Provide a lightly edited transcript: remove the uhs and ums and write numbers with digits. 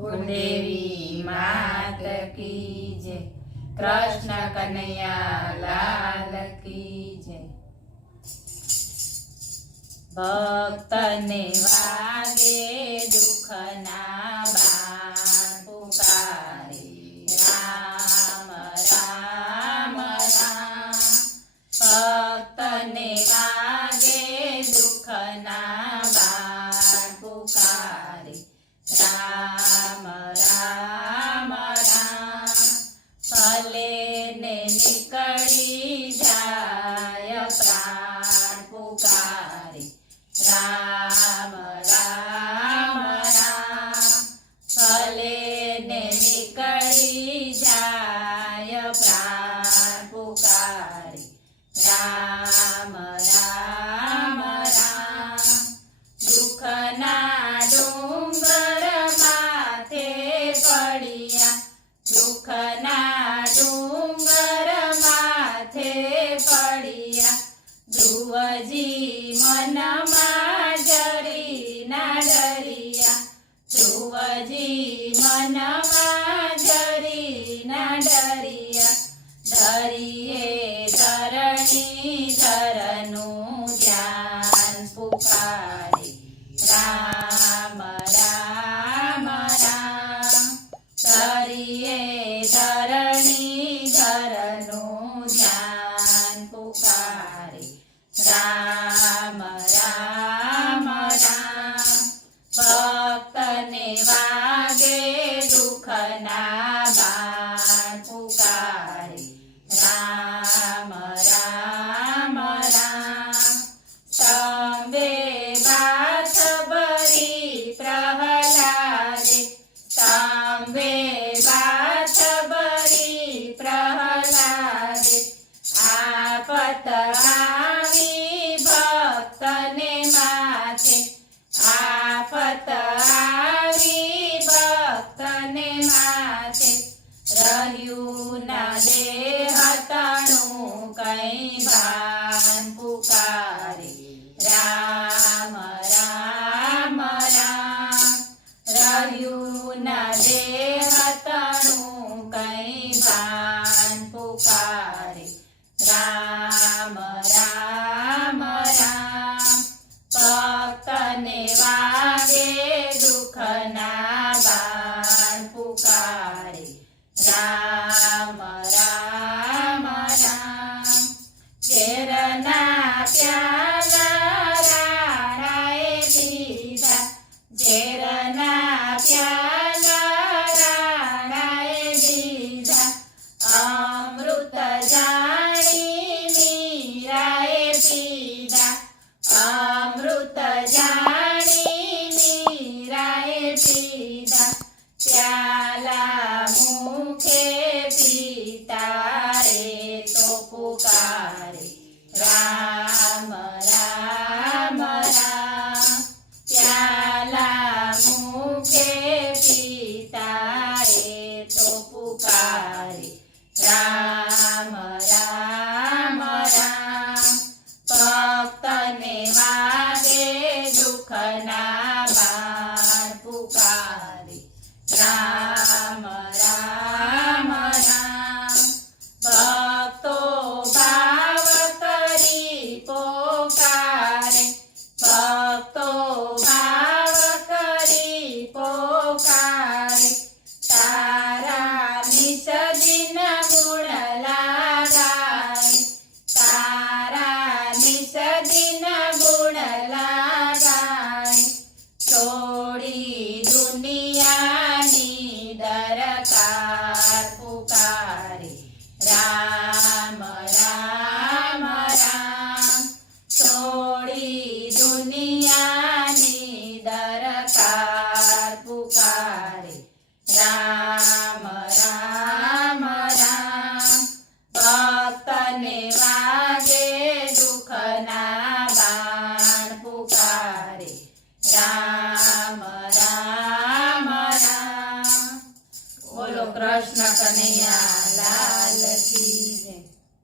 कुलदेवी मात की जय। कृष्ण कन्हैया लाल की जय। भक्त ने वागे दुखना बाण पुकारे राम राम राम। भक्त ने वागे दुखना बाण पुकारे राम राम राम। भले ने निकली जाय प्राण पुकारे राम राम राम। भले ने निकली जाय प्राण पुकारे राम राम राम। दुखना डूंगर माथे पड़िया, दुखना डूंगर माथे पड़िया। ध्रुवजी मनमा जरी ना डरिया, ध्रुवजी मनमा जरी ना डरिया। धरिए धरणी धरनु ज्ञान पुकारे राम राम राम। धरिए धरणी धरनु ज्ञान पुकारे राम राम राम। भक्त ने वागे दुखना बाण पुकारे राम राम राम। तंबे बाथ भरी प्रहलादे, तंबे बाथ भरी प्रहलादे। आपत आवी भक्त ने माथे, आपत आवी भक्त ने माथे। રહ્યું ના દેહ તણું કઈ ભાન પુકારે રામ રામ રામ। રહ્યું ના દેહ તણું કઈ ભાન પુકારે રામ રામ રામ। ભક્ત ને વાગે દુખના બાણ પુકારે રામ રામ રામ। ઝેરના પ્યાલા રાણાએ પીધા, ઝેરના પ્યાલા રાણાએ પીધા। અમૃત જાણી મીરાએ પીધા, અમૃત જાણી મીરાએ પીધા। પ્યાલા મુખે પીતા રે તો પુકારે રામ રામ રામ। પ્યાલા મુખે પીતા રે તો પુકારે રામ રામ રામ। ભક્ત ને વાગે દુખના બાણ પુકારે રામ